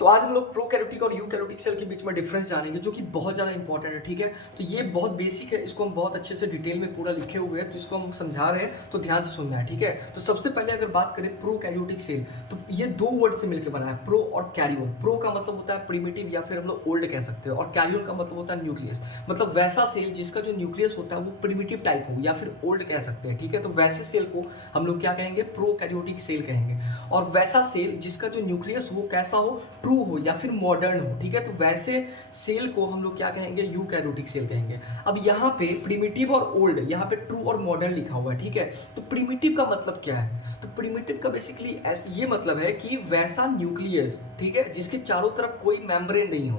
तो आज हम लोग प्रोकैरियोटिक और यूकैरियोटिक सेल के बीच में डिफरेंस जानेंगे, जो कि बहुत ज़्यादा इंपॉर्टेंट है। ठीक है, तो ये बहुत बेसिक है, इसको हम बहुत अच्छे से डिटेल में पूरा लिखे हुए हैं, तो इसको हम समझा रहे हैं, तो ध्यान से सुनना है। ठीक है, तो सबसे पहले अगर बात करें प्रोकैरियोटिक सेल, तो ये दो वर्ड से मिलकर बना है, प्रो और कैरियोन। प्रो का मतलब होता है प्रिमिटिव या फिर हम लोग ओल्ड कह सकते हैं, और कैरियोन का मतलब होता है न्यूक्लियस। मतलब वैसा सेल जिसका जो न्यूक्लियस होता है वो प्रिमिटिव टाइप हो या फिर ओल्ड कह सकते हैं। ठीक है, तो वैसे सेल को हम लोग क्या कहेंगे, प्रोकैरियोटिक सेल कहेंगे। और वैसा सेल जिसका जो न्यूक्लियस हो कैसा हो, ट्रू हो या फिर मॉडर्न हो। ठीक है, तो वैसे सेल को हम लोग क्या कहेंगे, यूकैरियोटिक सेल कहेंगे। अब यहाँ पे प्रिमिटिव और ओल्ड, यहाँ पे ट्रू और मॉडर्न लिखा हुआ है। ठीक है, तो प्रिमिटिव का मतलब क्या है, तो प्रिमिटिव का बेसिकली ये मतलब है कि वैसा न्यूक्लियस, ठीक है, जिसके चारों तरफ कोई मेम्ब्रेन नहीं हो,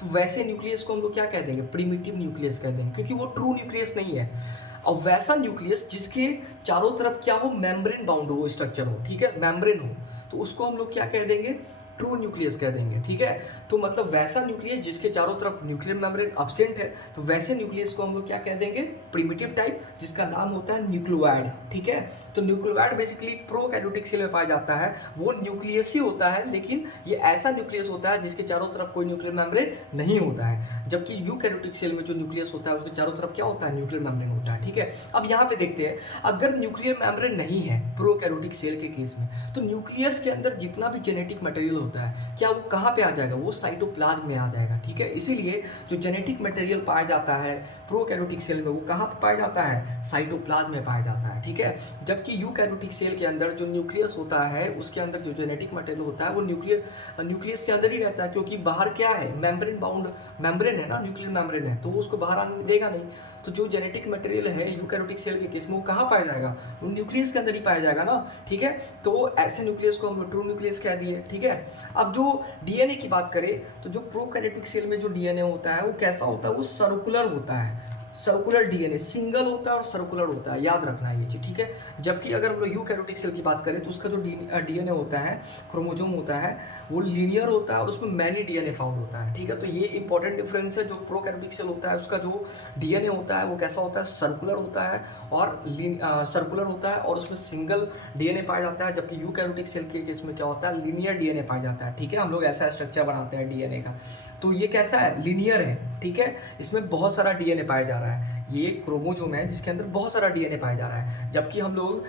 तो वैसे न्यूक्लियस को हम लोग क्या कह देंगे, प्रिमिटिव न्यूक्लियस कह देंगे, क्योंकि वो ट्रू न्यूक्लियस नहीं है। और वैसा न्यूक्लियस जिसके चारों तरफ क्या हो, मेम्ब्रेन बाउंड हो, स्ट्रक्चर हो, ठीक है, मेम्ब्रेन हो, तो उसको हम लोग क्या कह देंगे, ट्रू न्यूक्लियस कह देंगे। ठीक है, तो मतलब वैसा न्यूक्लियस जिसके चारों तरफ न्यूक्लियर मेम्ब्रेन अब्सेंट है, तो वैसे न्यूक्लियस को हम लोग क्या कह देंगे, प्रिमिटिव टाइप, जिसका नाम होता है न्यूक्लियोइड। ठीक है, तो न्यूक्लियोइड बेसिकली प्रोकैरियोटिक सेल में पाया जाता है। वो न्यूक्लियस ही होता है, लेकिन ये ऐसा न्यूक्लियस होता है जिसके चारों तरफ कोई न्यूक्लियर मेम्ब्रेन नहीं होता है। जबकि यूकैरियोटिक सेल में जो न्यूक्लियस होता है उसके चारों तरफ क्या होता है, न्यूक्लियर मेम्ब्रेन होता है। ठीक है, अब यहाँ पे देखते हैं, अगर न्यूक्लियर मेम्ब्रेन नहीं है प्रोकैरियोटिक सेल के केस में, तो न्यूक्लियस के अंदर जितना भी जेनेटिक मटेरियल होता है, क्या वो कहाँ पे आ जाएगा, वो साइटोप्लाज्म में आ जाएगा। ठीक है, इसीलिए जो जेनेटिक मटेरियल पाया जाता है प्रोकैरियोटिक सेल में, वो कहाँ पे पाया जाता है, साइटोप्लाज्म में पाया जाता है। ठीक है, जबकि यूकैरियोटिक सेल के अंदर जो न्यूक्लियस होता है, उसके अंदर जो जेनेटिक मटेरियल होता है वो न्यूक्लियस के अंदर ही रहता है, क्योंकि बाहर क्या है, मेम्ब्रेन बाउंड मेम्ब्रेन है ना, न्यूक्लियर मेम्ब्रेन है, तो वो उसको बाहर आने देगा नहीं। तो जो जेनेटिक मटेरियल है यूकैरियोटिक सेल के केस में, वो कहाँ पाया जाएगा, वो न्यूक्लियस के अंदर ही पाया जाएगा ना। ठीक है, तो ऐसे न्यूक्लियस को हम ट्रू न्यूक्लियस कह दिए। ठीक है, अब जो डीएनए की बात करें, तो जो प्रोकैरियोटिक सेल में जो डीएनए होता है वो कैसा होता है, वो सर्कुलर होता है। सर्कुलर डीएनए सिंगल होता है और सर्कुलर होता है, याद रखना है ये चीज। ठीक है, जबकि अगर हम लोग यूकैरियोटिक सेल की बात करें, तो उसका जो डीएनए होता है, क्रोमोसोम होता है, वो लीनियर होता है और उसमें मैनी डीएनए फाउंड होता है। ठीक है, तो ये इंपॉर्टेंट डिफरेंस है। जो प्रोकैरियोटिक सेल होता है उसका जो डीएनए होता है वो कैसा होता है, सर्कुलर होता है और सर्कुलर होता है और उसमें सिंगल डीएनए पाया जाता है। जबकि यूकैरियोटिक सेल के केस में क्या होता है, लीनियर डीएनए पाया जाता है। ठीक है, हम लोग ऐसा स्ट्रक्चर बनाते हैं डीएनए का, तो ये कैसा है, लीनियर है। ठीक है, इसमें बहुत सारा डीएनए पाया जा रहा है, ये क्रोमोसोम है जिसके अंदर बहुत सारा डीएनए पाया जा रहा है। जबकि हम लोग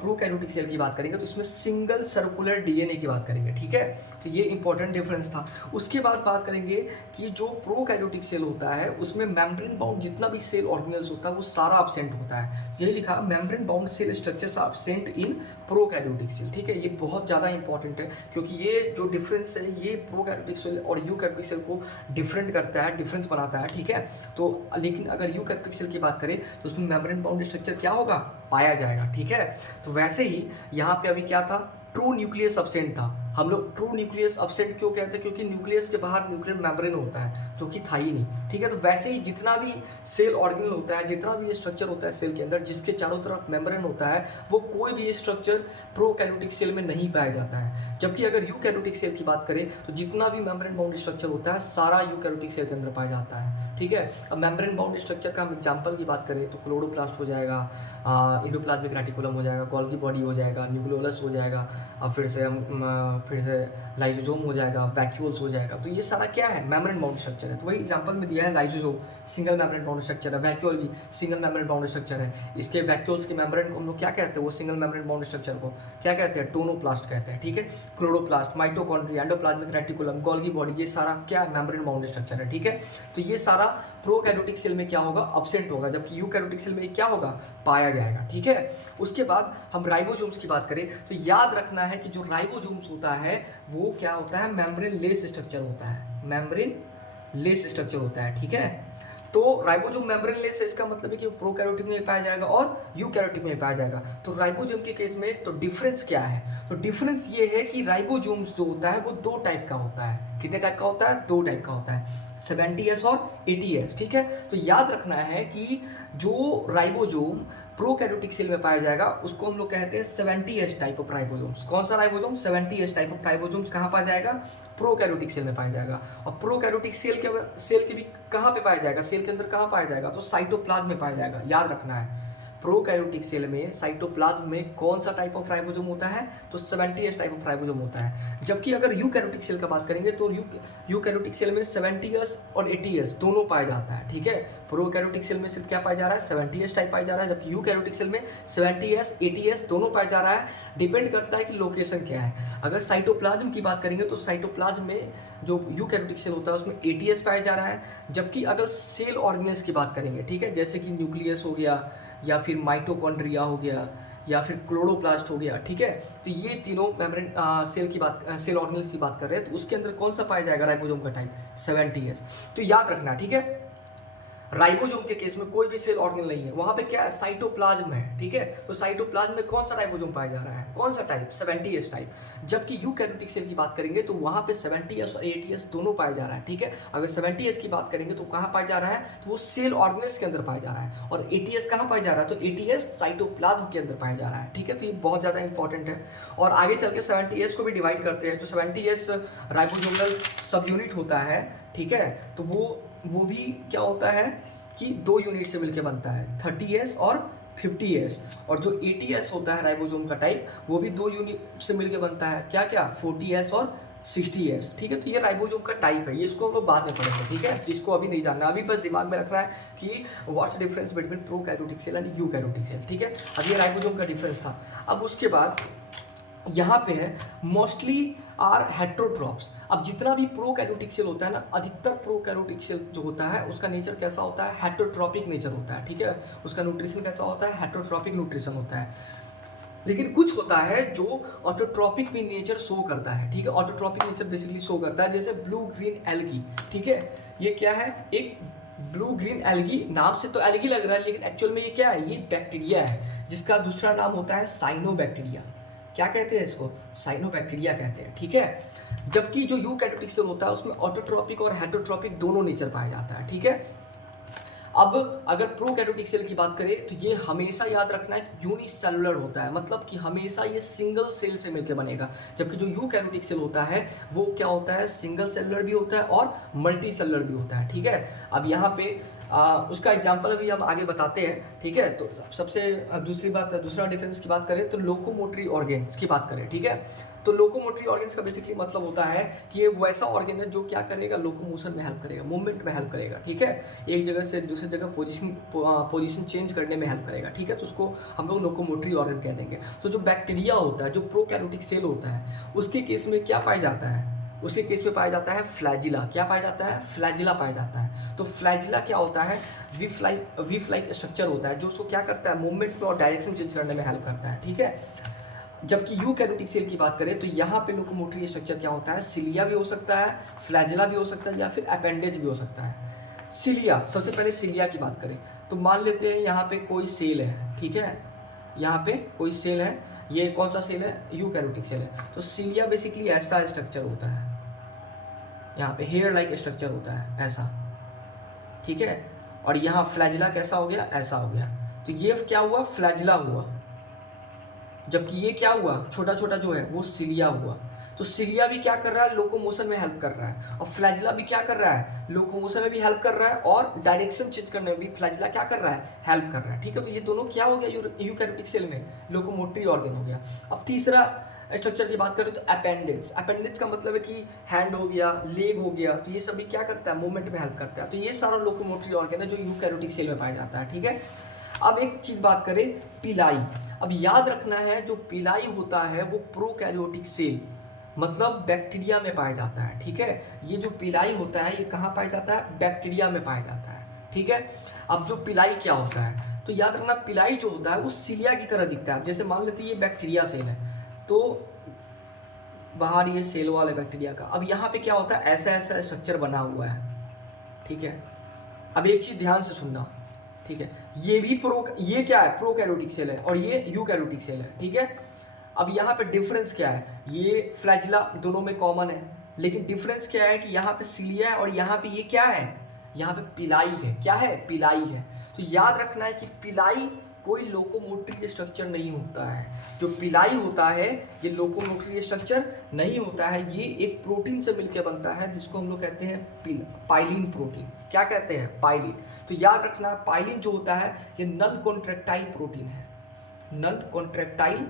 प्रोकैरियोटिक सेल की बात करेंगे तो इसमें सिंगल सर्कुलर डीएनए की बात करेंगे। ठीक है, तो ये इंपॉर्टेंट डिफरेंस था। उसके बाद बात करेंगे कि जो प्रोकैरियोटिक सेल होता है उसमें मेम्ब्रेन बाउंड जितना भी सेल ऑर्गेनेल्स होता है वो सारा अब्सेंट होता है। यही लिखा, membrane bound cell structures are absent in prokaryotic cell. ठीक है, ये बहुत ज़्यादा इंपॉर्टेंट है, क्योंकि ये जो डिफरेंस है ये प्रोकैरियोटिक सेल और यूकैरियोटिक सेल को डिफरेंट करता है, डिफरेंस बनाता है। ठीक है, तो लेकिन अगर यूकैरियोटिक सेल की बात करें तो उसमें मेम्ब्रेन बाउंड स्ट्रक्चर क्या होगा, पाया जाएगा। ठीक है, तो वैसे ही यहाँ पे अभी क्या था, ट्रू न्यूक्लियस अब्सेंट था। हम लोग ट्रू न्यूक्लियस अब्सेंट क्यों कहते हैं, क्योंकि न्यूक्लियस के बाहर न्यूक्लियर मेम्ब्रेन होता है, जो कि था ही नहीं। ठीक है, तो वैसे ही जितना भी सेल ऑर्गेनल होता है, जितना भी स्ट्रक्चर होता है सेल के अंदर जिसके चारों तरफ मेम्ब्रेन होता है, वो कोई भी स्ट्रक्चर प्रोकैरियोटिक सेल में नहीं पाया जाता है। जबकि अगर यूकैरियोटिक सेल की बात करें तो जितना भी मेम्ब्रेन बाउंड स्ट्रक्चर होता है सारा यूकैरियोटिक सेल के अंदर पाया जाता है। ठीक है, अब मेम्ब्रेन बाउंड स्ट्रक्चर का हम एग्जाम्पल की बात करें तो क्लोरोप्लास्ट हो जाएगा, इंडोप्लाज्मिक रेटिकुलम हो जाएगा, गोल्गी बॉडी हो जाएगा, न्यूक्लियोलस हो जाएगा, और फिर से लाइसोसोम हो जाएगा, वैक्यूल्स हो जाएगा। तो ये सारा क्या है, मेम्ब्रेन बाउंड स्ट्रक्चर है। तो वही एग्जांपल में दिया है, lysosome single membrane bound structure है, वैक्यूल भी सिंगल मेम्ब्रेन बाउंड स्ट्रक्चर है। इसके वैक्यूल्स के मेम्ब्रेन को हम लोग क्या कहते हैं, वो सिंगल मेम्ब्रेन बाउंड स्ट्रक्चर को क्या कहते हैं, टोनोप्लास्ट कहते हैं। ठीक है, chloroplast, mitochondria, endoplasmic reticulum, Golgi body, ये सारा क्या मेम्ब्रेन बाउंड स्ट्रक्चर है। ठीक है, तो ये सारा प्रोकैरियोटिक सेल में क्या होगा, अब्सेंट होगा, जबकि यूकैरियोटिक सेल में क्या होगा, पाया जाएगा। ठीक है, उसके बाद हम राइबोसोम्स की बात करें तो याद रखना है कि जो राइबोसोम्स होता है वो क्या होता है, मेम्ब्रेन लेस स्ट्रक्चर होता है, मेम्ब्रेन लेस स्ट्रक्चर होता है। ठीक है, तो राइबोसोम मेम्ब्रेन लेस है, इसका मतलब है कि प्रोकैरियोटिक में पाया जाएगा और यूकैरियोटिक में पाया जाएगा। तो राइबोसोम के केस में तो डिफरेंस क्या है, तो डिफरेंस ये है कि राइबोसोम्स जो होता है वो दो टाइप का होता है। कितने टाइप का होता है, दो टाइप का होता है, 70S और 80S। ठीक है, तो याद रखना है कि जो राइबोसोम प्रोकैरियोटिक सेल में पाया जाएगा उसको हम लोग कहते हैं 70S टाइप ऑफ राइबोसोम्स। कौन सा ribosome, 70S type of ribosomes कहाँ पाया जाएगा, प्रोकैरियोटिक सेल में पाया जाएगा। और प्रोकैरियोटिक सेल के भी कहाँ पे पाया जाएगा, सेल के अंदर कहाँ पाया जाएगा, तो साइटोप्लाज्म में पाया जाएगा। याद रखना है, प्रोकैरियोटिक सेल में साइटोप्लाज्म में कौन सा टाइप ऑफ राइबोसोम होता है, तो 70s टाइप ऑफ राइबोसोम होता है। जबकि अगर यूकैरियोटिक सेल का बात करेंगे तो यूकैरियोटिक सेल में 70s और 80s दोनों पाया जाता है, ठीक है। प्रोकैरियोटिक सेल में सिर्फ क्या पाया जा रहा है, 70s टाइप पाया जा रहा है, जबकि यूकैरियोटिक सेल में 70s 80s दोनों पाया जा रहा है। डिपेंड करता है कि लोकेशन क्या है। अगर साइटोप्लाज्म की बात करेंगे तो साइटोप्लाज्म में जो यूकैरियोटिक सेल होता है उसमें 80s पाया जा रहा है। जबकि अगर सेल ऑर्गेनेल्स की बात करेंगे, ठीक है, जैसे कि न्यूक्लियस हो गया या फिर माइटोकॉन्ड्रिया हो गया या फिर क्लोरोप्लास्ट हो गया, ठीक है, तो ये तीनों मेम्ब्रेन सेल ऑर्गेनेल्स की बात कर रहे हैं, तो उसके अंदर कौन सा पाया जाएगा राइबोसोम का टाइप, 70s। तो याद रखना, ठीक है, राइबोसोम के केस में कोई भी सेल ऑर्गेनल नहीं है, वहां पे क्या है, साइटोप्लाज्म है, ठीक है। तो साइटोप्लाज्म में कौन सा राइबोसोम पाया जा रहा है, कौन सा टाइप, 70s टाइप। जबकि यूकैरियोटिक सेल की बात करेंगे तो वहां पे 70s और 80s दोनों पाया जा रहा है, ठीक है। अगर 70s की बात करेंगे तो कहाँ पाया जा रहा है, तो वो सेल ऑर्गेनल्स के अंदर पाया जा रहा है। और 80s कहाँ पाया जा रहा है, तो 80s साइटोप्लाज्म के अंदर पाया जा रहा है, ठीक है। तो ये बहुत ज्यादा इंपॉर्टेंट है। और आगे चल के 70s को भी डिवाइड करते हैं, जो 70s राइबोसोमल सब यूनिट होता है, ठीक है, तो वो भी क्या होता है कि 2 यूनिट से मिलकर बनता है, 30s और 50s। और जो 80s होता है राइबोसोम का टाइप, वो भी 2 यूनिट से मिलकर बनता है, क्या क्या, 40s और 60s, ठीक है। तो ये राइबोसोम का टाइप है, ये इसको हम लोग बाद में पढ़ेंगे, ठीक है, इसको अभी नहीं जानना, अभी बस दिमाग में रखना है कि what's difference between prokaryotic cell and eukaryotic cell, ठीक है। अब ये राइबोसोम का डिफरेंस था। अब उसके बाद यहाँ पे है मोस्टली आर हेट्रोट्रॉप्स। अब जितना भी प्रोकैरियोटिक सेल होता है ना, अधिकतर प्रोकैरियोटिक सेल जो होता है उसका नेचर कैसा होता है, हेट्रोट्रॉपिक नेचर होता है, ठीक है। उसका न्यूट्रिशन कैसा होता है, हेट्रोट्रॉपिक न्यूट्रिशन होता है। लेकिन कुछ होता है जो ऑटोट्रॉपिक भी नेचर शो करता है, ठीक है। ऑटोट्रॉपिक नेचर बेसिकली शो करता है, जैसे ब्लू ग्रीन एल्गी, ठीक है। ये क्या है, एक ब्लू ग्रीन एल्गी, नाम से तो एल्गी लग रहा है लेकिन एक्चुअल में ये क्या है, ये बैक्टीरिया है, जिसका दूसरा नाम होता है साइनोबैक्टीरिया। क्या कहते हैं इसको, साइनोबैक्टीरिया कहते हैं, ठीक है। जबकि जो यूकैरियोटिक सेल होता है उसमें ऑटोट्रॉपिक और हेटरोट्रॉपिक दोनों नेचर पाया जाता है, ठीक है। अब अगर प्रोकैरियोटिक सेल की बात करें तो ये हमेशा याद रखना है यूनिसेलुलर होता है, मतलब कि हमेशा ये सिंगल सेल से मिलकर बनेगा। जबकि जो यूकैरियोटिक सेल होता है वो क्या होता है, सिंगल सेलुलर भी होता है और मल्टी सेलुलर भी होता है, ठीक है। अब यहाँ पे उसका एग्जाम्पल अभी हम आगे बताते हैं, ठीक है। तो सबसे दूसरा डिफरेंस की बात करें तो लोकोमोटरी ऑर्गेन्स की बात करें, ठीक है। तो लोकोमोटरी ऑर्गेन्स का बेसिकली मतलब होता है कि ये वैसा ऑर्गेन है जो क्या करेगा, लोकोमोशन में हेल्प करेगा, मूवमेंट में हेल्प करेगा, ठीक है। एक जगह से दूसरी जगह पोजीशन चेंज करने में हेल्प करेगा, ठीक है। तो उसको हम लोग लोकोमोटरी ऑर्गन कह देंगे। तो जो बैक्टीरिया होता है, जो प्रोकैरियोटिक सेल होता है, उसके केस में क्या पाया जाता है, उसके केस में पाया जाता है फ्लैजिला। क्या पाया जाता है, फ्लैजिला पाया जाता है। तो फ्लैजिला क्या होता है, वीफ लाइक स्ट्रक्चर होता है जो उसको क्या करता है, मूवमेंट में और डायरेक्शन चेंज करने में हेल्प करता है, ठीक है। जबकि यूकैरियोटिक सेल की बात करें तो यहाँ पे लोकोमोटरी स्ट्रक्चर क्या होता है, सिलिया भी हो सकता है, फ्लैजिला भी हो सकता है या फिर अपेंडेज भी हो सकता है। सिलिया, सबसे पहले सिलिया की बात करें तो मान लेते हैं यहाँ पे कोई सेल है, ठीक है, यहाँ पे कोई सेल है, ये कौन सा सेल है, यूकैरियोटिक सेल है। तो सिलिया बेसिकली ऐसा स्ट्रक्चर होता है, यहाँ पे हेयर लाइक स्ट्रक्चर होता है ऐसा, ठीक है। और यहाँ फ्लैजिला कैसा हो गया, ऐसा हो गया। तो ये क्या हुआ, फ्लैजिला हुआ। जबकि ये क्या हुआ, छोटा छोटा जो है वो सिलिया हुआ। तो सिलिया भी क्या कर रहा है, लोकोमोशन में हेल्प कर रहा है, और फ्लैजिला भी क्या कर रहा है, लोकोमोशन में भी हेल्प कर रहा है और डायरेक्शन चेंज करने में भी फ्लैजिला क्या कर रहा है, हेल्प कर रहा है, ठीक है। तो ये दोनों क्या हो गया यूकैरियोटिक सेल में, लोकोमोटरी ऑर्गन हो गया। अब तीसरा स्ट्रक्चर की बात करें तो अपेंडिक्स। अपेंडिक्स का मतलब है कि हैंड हो गया, लेग हो गया, तो ये सभी क्या करता है, मूवमेंट में हेल्प करता है। तो ये सारा लोकोमोटरी ऑर्गन है जो यूकैरियोटिक सेल में पाया जाता है, ठीक है। अब एक चीज बात करें, पिलाई। अब याद रखना है जो पिलाई होता है वो प्रोकैरियोटिक सेल मतलब बैक्टीरिया में पाया जाता है, ठीक है। ये जो पिलाई होता है ये कहाँ पाया जाता है, बैक्टीरिया में पाया जाता है, ठीक है। अब जो पिलाई क्या होता है, तो याद रखना पिलाई जो होता है वो सिलिया की तरह दिखता है। जैसे मान लेते हैं ये बैक्टीरिया सेल है, तो बाहर ये सेल वाले बैक्टीरिया का, अब यहाँ पे क्या होता है, ऐसा ऐसा स्ट्रक्चर बना हुआ है, ठीक है। अब एक चीज ध्यान से सुनना, ठीक है, ये क्या है, प्रोकैरियोटिक सेल है और ये यूकैरियोटिक सेल है, ठीक है। अब यहाँ पे डिफरेंस क्या है, ये फ्लैजिला दोनों में कॉमन है, लेकिन डिफरेंस क्या है कि यहाँ पे सिलिया है और यहाँ पे ये क्या है, यहाँ पे पिलाई है। क्या है, पिलाई है। तो याद रखना है कि पिलाई कोई लोकोमोटरी स्ट्रक्चर नहीं होता है। जो पिलाई होता है ये लोकोमोटरी स्ट्रक्चर नहीं होता है, ये एक प्रोटीन से मिलकर बनता है जिसको हम लोग कहते हैं पाइलिन प्रोटीन। क्या कहते हैं? पाइलिन। तो याद रखना, पाइलिन जो होता है ये नॉन कॉन्ट्रैक्टाइल प्रोटीन है, नॉन कॉन्ट्रैक्टाइल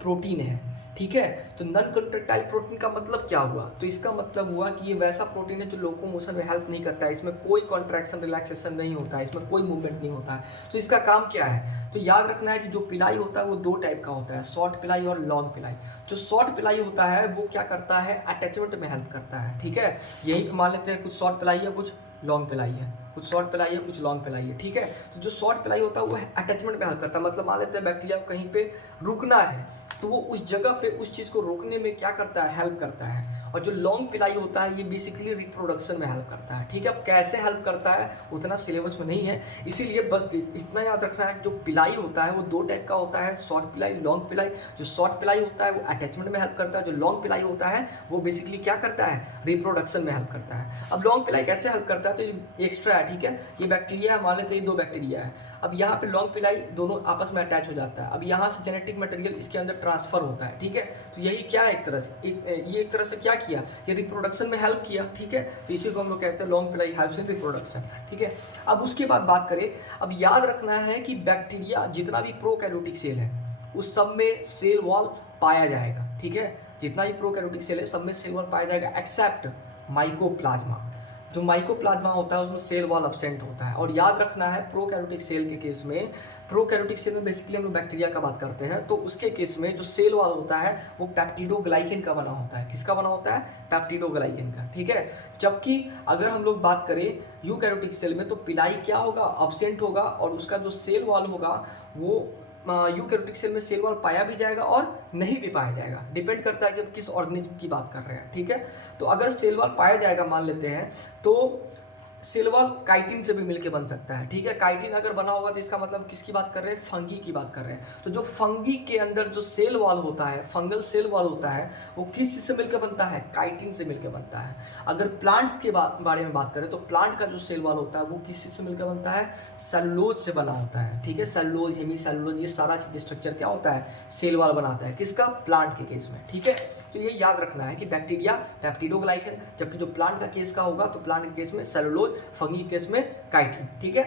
प्रोटीन है। ठीक है, तो नॉन कॉन्ट्रैक्टाइल प्रोटीन का मतलब क्या हुआ? तो इसका मतलब हुआ कि ये वैसा प्रोटीन है जो लोकोमोशन में हेल्प नहीं करता है, इसमें कोई कॉन्ट्रैक्शन रिलैक्सेशन नहीं होता है, इसमें कोई मूवमेंट नहीं होता है। तो इसका काम क्या है? तो याद रखना है कि जो पिलाई होता है वो दो टाइप का होता है, शॉर्ट पिलाई और लॉन्ग पिलाई। जो शॉर्ट पिलाई होता है वो क्या करता है? अटैचमेंट में हेल्प करता है। ठीक है, यही मान लेते हैं कुछ शॉर्ट पिलाई है, कुछ लॉन्ग पिलाई है, कुछ शॉर्ट पिलाई है, कुछ लॉन्ग पिलाई है। ठीक है, तो जो शॉर्ट पिलाई होता है वो अटैचमेंट में हेल्प करता है। मतलब मान लेते हैं बैक्टीरिया को कहीं पे रुकना है तो वो उस जगह पे उस चीज़ को रोकने में क्या करता है? हेल्प करता है। और जो लॉन्ग पिलाई होता है ये बेसिकली रिप्रोडक्शन में हेल्प करता है। ठीक है, अब कैसे हेल्प करता है उतना सिलेबस में नहीं है, इसीलिए बस इतना याद रखना है कि जो पिलाई होता है वो दो टाइप का होता है, शॉर्ट पिलाई, लॉन्ग पिलाई। जो शॉर्ट पिलाई होता है वो अटैचमेंट में हेल्प करता है, जो लॉन्ग पिलाई होता है वो बेसिकली क्या करता है? रिप्रोडक्शन में हेल्प करता है। अब लॉन्ग पिलाई कैसे हेल्प करता है? तो ये एक्स्ट्रा है। ठीक है, ये बैक्टीरिया मान लेते हैं, ये दो बैक्टीरिया है। अब यहाँ पे लॉन्ग पिलाई दोनों आपस में अटैच हो जाता है। अब यहाँ से जेनेटिक मटेरियल इसके अंदर ट्रांसफर होता है। ठीक है, तो यही क्या है? एक तरह से ये एक तरह से क्या किया? ये रिप्रोडक्शन में हेल्प किया। ठीक है, तो इसी को हम लोग कहते हैं लॉन्ग पिलाई हेल्प्स इन रिप्रोडक्शन। ठीक है, अब उसके बाद बात करें, अब याद रखना है कि बैक्टीरिया जितना भी प्रोकैरियोटिक सेल है उस सब में सेल वॉल पाया जाएगा। ठीक है, जितना भी प्रोकैरियोटिक सेल है सब में सेल वॉल पाया जाएगा एक्सेप्ट माइकोप्लाज्मा। जो माइकोप्लाज्मा होता है उसमें सेल वॉल एब्सेंट होता है। और याद रखना है प्रोकैरियोटिक सेल के केस में, प्रोकैरियोटिक सेल में बेसिकली हम लोग बैक्टीरिया का बात करते हैं, तो उसके केस में जो सेल वॉल होता है वो पेप्टिडोग्लाइकेन का बना होता है। किसका बना होता है? पेप्टिडोग्लाइकेन का। ठीक है, जबकि अगर हम लोग बात करें यूकैरियोटिक सेल में तो पिलाई क्या होगा? एब्सेंट होगा, और उसका जो सेल वॉल होगा वो यूकैरियोटिक सेल में सेल वॉल पाया भी जाएगा और नहीं भी पाया जाएगा, डिपेंड करता है कि आप किस ऑर्गेनिज्म की बात कर रहे हैं। ठीक है, तो अगर सेल वॉल पाया जाएगा मान लेते हैं तो सेल वॉल काइटिन से भी मिलके बन सकता है। ठीक है, काइटिन अगर बना होगा तो इसका मतलब किसकी बात कर रहे हैं? फंगी की बात कर रहे हैं। तो जो फंगी के अंदर जो सेल वॉल होता है, फंगल सेल वॉल होता है, वो किस चीज़ से मिलकर बनता है? काइटिन से मिलकर बनता है। अगर प्लांट्स के बारे में बात करें तो प्लांट का जो सेल वॉल होता है वो किस चीज़ से मिलकर बनता है? सेलुलोज से बना होता है। ठीक है, सेलुलोज, हेमी सेलुलोज, ये सारा चीज़ स्ट्रक्चर क्या होता है? सेल वॉल बनाता है। किसका? प्लांट के केस में। ठीक है, तो ये याद रखना है कि बैक्टीरिया पेप्टिडोग्लाइकेन, जबकि जो प्लांट का केस का होगा तो प्लांट के केस में सेलुलोज, फंगी के केस में काइटिन। ठीक है,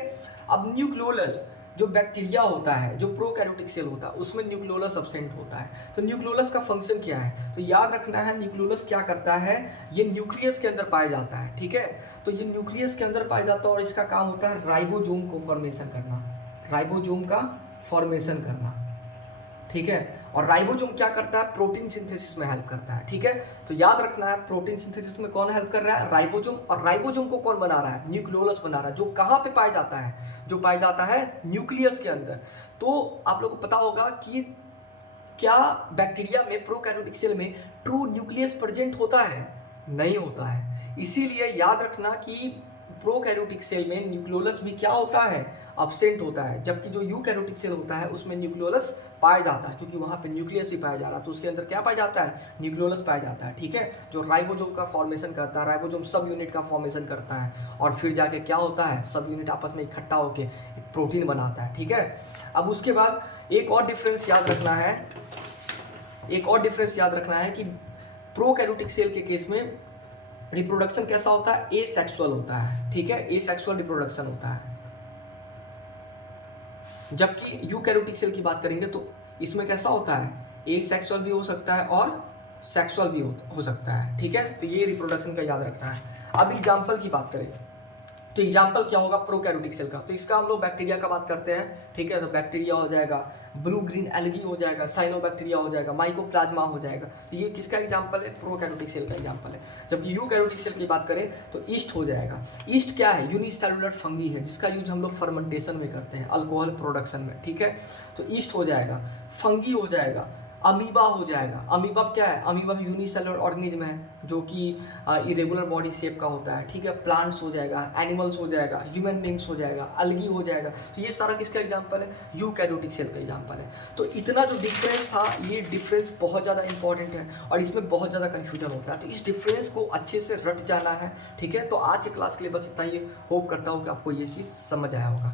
अब न्यूक्लियोलस जो बैक्टीरिया होता है, जो प्रोकैरियोटिक सेल होता है उसमें न्यूक्लियोलस एब्सेंट होता है। तो न्यूक्लियोलस का फंक्शन क्या है? तो याद रखना है न्यूक्लियोलस क्या करता है? ये न्यूक्लियस के अंदर पाया जाता है। ठीक है, तो ये न्यूक्लियस के अंदर पाया जाता है और इसका काम होता है राइबोसोम को फॉर्मेशन करना, राइबोसोम का फॉर्मेशन करना। ठीक है, और राइबोसोम क्या करता है? प्रोटीन सिंथेसिस में हेल्प करता है। ठीक है, तो याद रखना है प्रोटीन सिंथेसिस में कौन हेल्प कर रहा है? राइबोसोम। और राइबोसोम को कौन बना रहा है? न्यूक्लियोलस बना रहा है, जो कहाँ पे पाया जाता है? जो पाया जाता है न्यूक्लियस के अंदर। तो आप लोगों को पता होगा कि क्या बैक्टीरिया में, प्रोकैरियोटिक सेल में ट्रू न्यूक्लियस प्रेजेंट होता है? नहीं होता है। इसीलिए याद रखना कि प्रोकैरियोटिक सेल में न्यूक्लियोलस भी क्या होता है? एब्सेंट होता है, जबकि जो यूकैरियोटिक सेल होता है उसमें न्यूक्लियोलस पाया जाता है, क्योंकि वहाँ पे न्यूक्लियस भी पाया जा रहा है, तो उसके अंदर क्या पाया जाता है? न्यूक्लियोलस पाया जाता है। ठीक है, जो राइबोसोम का फॉर्मेशन करता है, राइबोसोम सब यूनिट का फॉर्मेशन करता है, और फिर जाके क्या होता है? सब यूनिट आपस में इकट्ठा होकर प्रोटीन बनाता है। ठीक है, अब उसके बाद एक और डिफरेंस याद रखना है, एक और डिफरेंस याद रखना है कि प्रोकैरियोटिक सेल के केस में रिप्रोडक्शन कैसा होता है? एसेक्सुअल होता है। ठीक है, एसेक्सुअल रिप्रोडक्शन होता है, जबकि यूकैरियोटिक सेल की बात करेंगे तो इसमें कैसा होता है? एसेक्सुअल भी हो सकता है और सेक्सुअल भी हो सकता है। ठीक है, तो ये रिप्रोडक्शन का याद रखना है। अब एग्जाम्पल की बात करें तो एग्जाम्पल क्या होगा प्रोकैरियोटिक सेल का? तो इसका हम लोग बैक्टीरिया का बात करते हैं। ठीक है, तो बैक्टीरिया हो जाएगा, ब्लू ग्रीन एल्गी हो जाएगा, साइनोबैक्टीरिया हो जाएगा, माइकोप्लाज्मा हो जाएगा। तो ये किसका एग्जाम्पल है? प्रोकैरियोटिक सेल का एग्जाम्पल है। जबकि यूकैरियोटिक सेल की बात करें तो ईस्ट हो जाएगा। ईस्ट क्या है? यूनिसेलुलर फंगी है, जिसका यूज हम लोग फर्मेंटेशन में करते हैं, अल्कोहल प्रोडक्शन में। ठीक है, तो ईस्ट हो जाएगा, फंगी हो जाएगा, अमीबा हो जाएगा। अमीबा क्या है? अमीबा यूनिसेलुलर ऑर्गेनिज्म है जो कि इरेगुलर बॉडी शेप का होता है। ठीक है, प्लांट्स हो जाएगा, एनिमल्स हो जाएगा, ह्यूमन बींग्स हो जाएगा, अलगी हो जाएगा। तो ये सारा किसका एग्जांपल है? यूकैरियोटिक सेल का एग्जांपल है। तो इतना जो डिफरेंस था, ये डिफरेंस बहुत ज़्यादा इंपॉर्टेंट है और इसमें बहुत ज़्यादा कन्फ्यूजन होता है, तो इस डिफरेंस को अच्छे से रट जाना है। ठीक है, तो आज के क्लास के लिए बस इतना ही। होप करता हूँ कि आपको ये चीज़ समझ आया होगा।